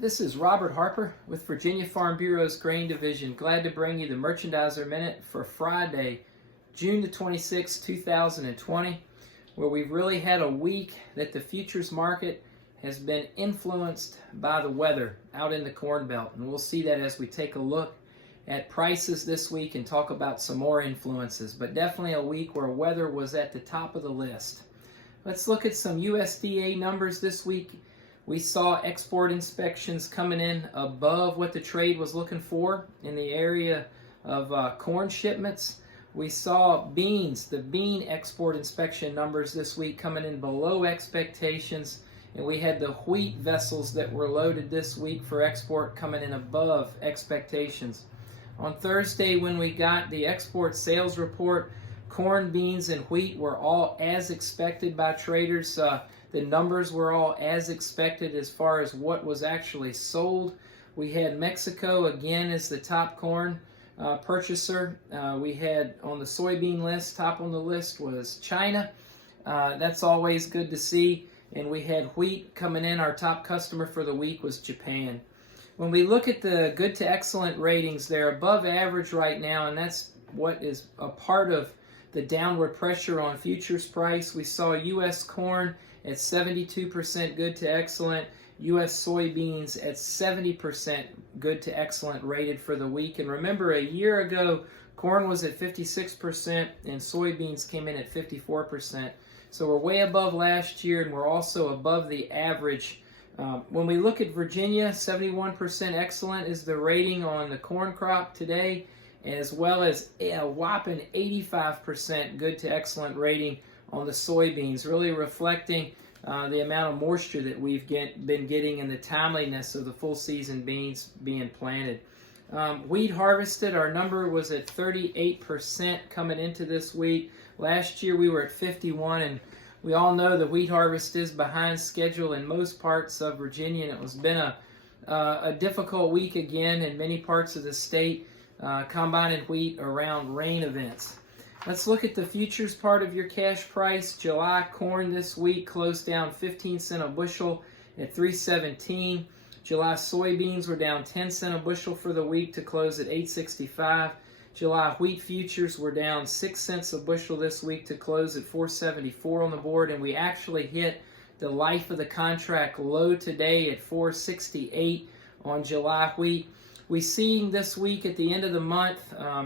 This is Robert Harper with Virginia Farm Bureau's Grain Division. Glad to bring you the Merchandiser Minute for Friday, June the 26th, 2020, where we've really had a week that the futures market has been influenced by the weather out in the Corn Belt. And we'll see that as we take a look at prices this week and talk about some more influences. But definitely a week where weather was at the top of the list. Let's look at some USDA numbers this week. We saw export inspections coming in above what the trade was looking for in the area of corn shipments. We saw beans, the bean export inspection numbers this week coming in below expectations. And we had the wheat vessels that were loaded this week for export coming in above expectations. On Thursday, when we got the export sales report, corn, beans, and wheat were all as expected by traders. The numbers were all as expected as far as what was actually sold. We had Mexico again as the top corn purchaser. We had on the soybean list, top on the list was China. That's always good to see. And we had wheat coming in. Our top customer for the week was Japan. When we look at the good to excellent ratings, they're above average right now, and that's what is a part of the downward pressure on futures price. We saw U.S. corn at 72% good to excellent, U.S. soybeans at 70% good to excellent rated for the week. And remember, a year ago, corn was at 56% and soybeans came in at 54%. So we're way above last year, and we're also above the average. When we look at Virginia, 71% excellent is the rating on the corn crop today, as well as a whopping 85% good to excellent rating on the soybeans, really reflecting the amount of moisture that we've been getting and the timeliness of the full season beans being planted. Wheat harvested, our number was at 38% coming into this week. Last year we were at 51%, and we all know the wheat harvest is behind schedule in most parts of Virginia, and it has been a difficult week again in many parts of the state, combining wheat around rain events. Let's look at the futures part of your cash price. July corn this week closed down 15 cents a bushel at $3.17. July soybeans were down 10 cents a bushel for the week to close at $8.65. July wheat futures were down 6 cents a bushel this week to close at $4.74 on the board, and we actually hit the life of the contract low today at $4.68 on July wheat. We see this week at the end of the month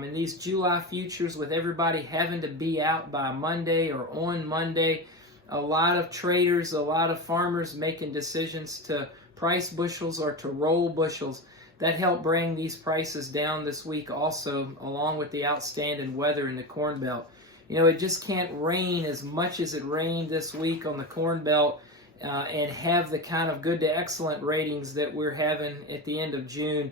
in these July futures, with everybody having to be out by Monday or on Monday, a lot of traders, a lot of farmers making decisions to price bushels or to roll bushels. That helped bring these prices down this week also, along with the outstanding weather in the Corn Belt. You know, it just can't rain as much as it rained this week on the Corn Belt and have the kind of good to excellent ratings that we're having at the end of June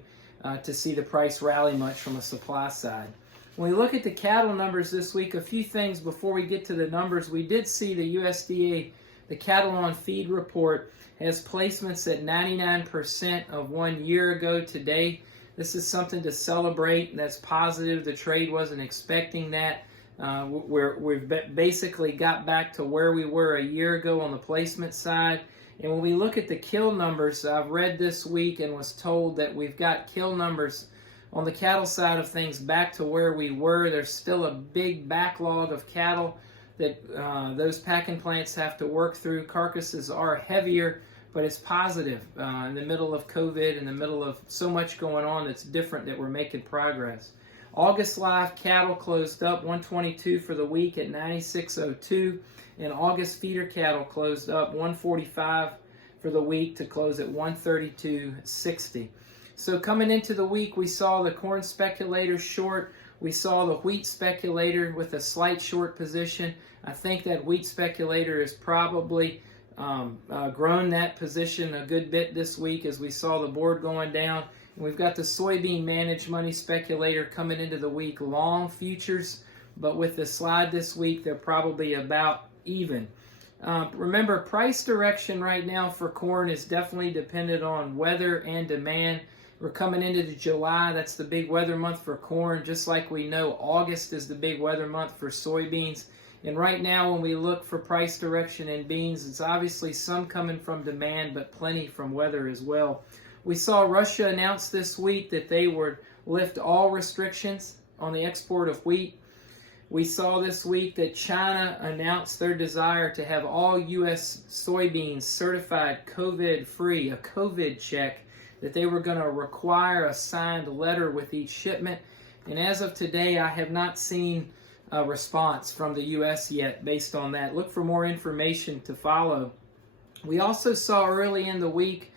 to see the price rally much from a supply side. When we look at the cattle numbers this week, a few things before we get to the numbers. We did see the USDA, the cattle on feed report, has placements at 99% of 1 year ago today. This is something to celebrate. That's positive. The trade wasn't expecting that. We've basically got back to where we were a year ago on the placement side. And when we look at the kill numbers, I've read this week and was told that we've got kill numbers on the cattle side of things back to where we were. There's still a big backlog of cattle that those packing plants have to work through. Carcasses are heavier, but it's positive in the middle of COVID, in the middle of so much going on that's different, that we're making progress. August live cattle closed up 122 for the week at 96.02, and August feeder cattle closed up 145 for the week to close at 132.60. So coming into the week, we saw the corn speculator short. We saw the wheat speculator with a slight short position. I think that wheat speculator has probably grown that position a good bit this week as we saw the board going down. And we've got the soybean managed money speculator coming into the week long futures, but with the slide this week, they're probably about even. Remember, price direction right now for corn is definitely dependent on weather and demand. We're coming into the July. That's the big weather month for corn, just like we know August is the big weather month for soybeans. And right now, when we look for price direction in beans, it's obviously some coming from demand, but plenty from weather as well. We saw Russia announce this week that they would lift all restrictions on the export of wheat. We saw this week that China announced their desire to have all U.S. soybeans certified COVID-free, a COVID check, that they were going to require a signed letter with each shipment. And as of today, I have not seen a response from the U.S. yet based on that. Look for more information to follow. We also saw early in the week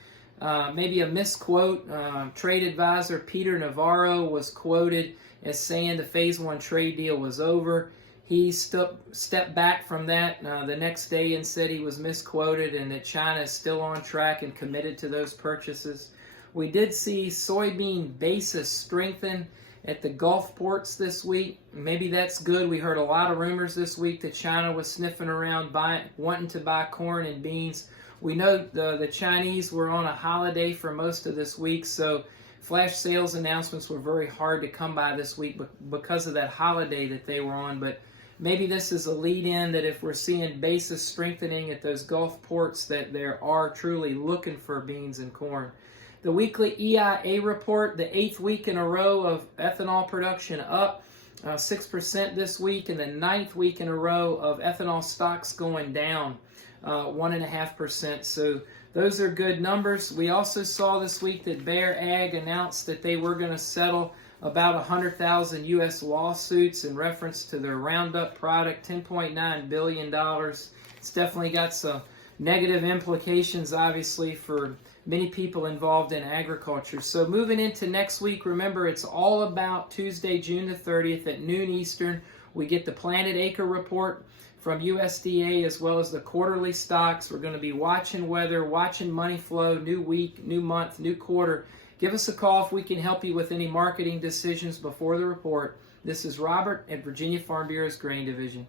maybe a misquote. Trade advisor Peter Navarro was quoted as saying the Phase 1 trade deal was over. He stepped back from that the next day and said he was misquoted and that China is still on track and committed to those purchases. We did see soybean basis strengthen at the Gulf ports this week. Maybe that's good. We heard a lot of rumors this week that China was sniffing around wanting to buy corn and beans. We know the Chinese were on a holiday for most of this week, so flash sales announcements were very hard to come by this week because of that holiday that they were on. But maybe this is a lead-in that if we're seeing basis strengthening at those Gulf ports, that they are truly looking for beans and corn. The weekly EIA report, the 8th week in a row of ethanol production up 6% this week, and the 9th week in a row of ethanol stocks going down 1.5%. So those are good numbers. We also saw this week that Bayer Ag announced that they were going to settle about 100,000 U.S. lawsuits in reference to their Roundup product, $10.9 billion. It's definitely got some negative implications, obviously, for many people involved in agriculture. So moving into next week, remember it's all about Tuesday, June the 30th at noon Eastern. We get the planted acre report from USDA as well as the quarterly stocks. We're going to be watching weather, watching money flow, new week, new month, new quarter. Give us a call if we can help you with any marketing decisions before the report. This is Robert at Virginia Farm Bureau's Grain Division.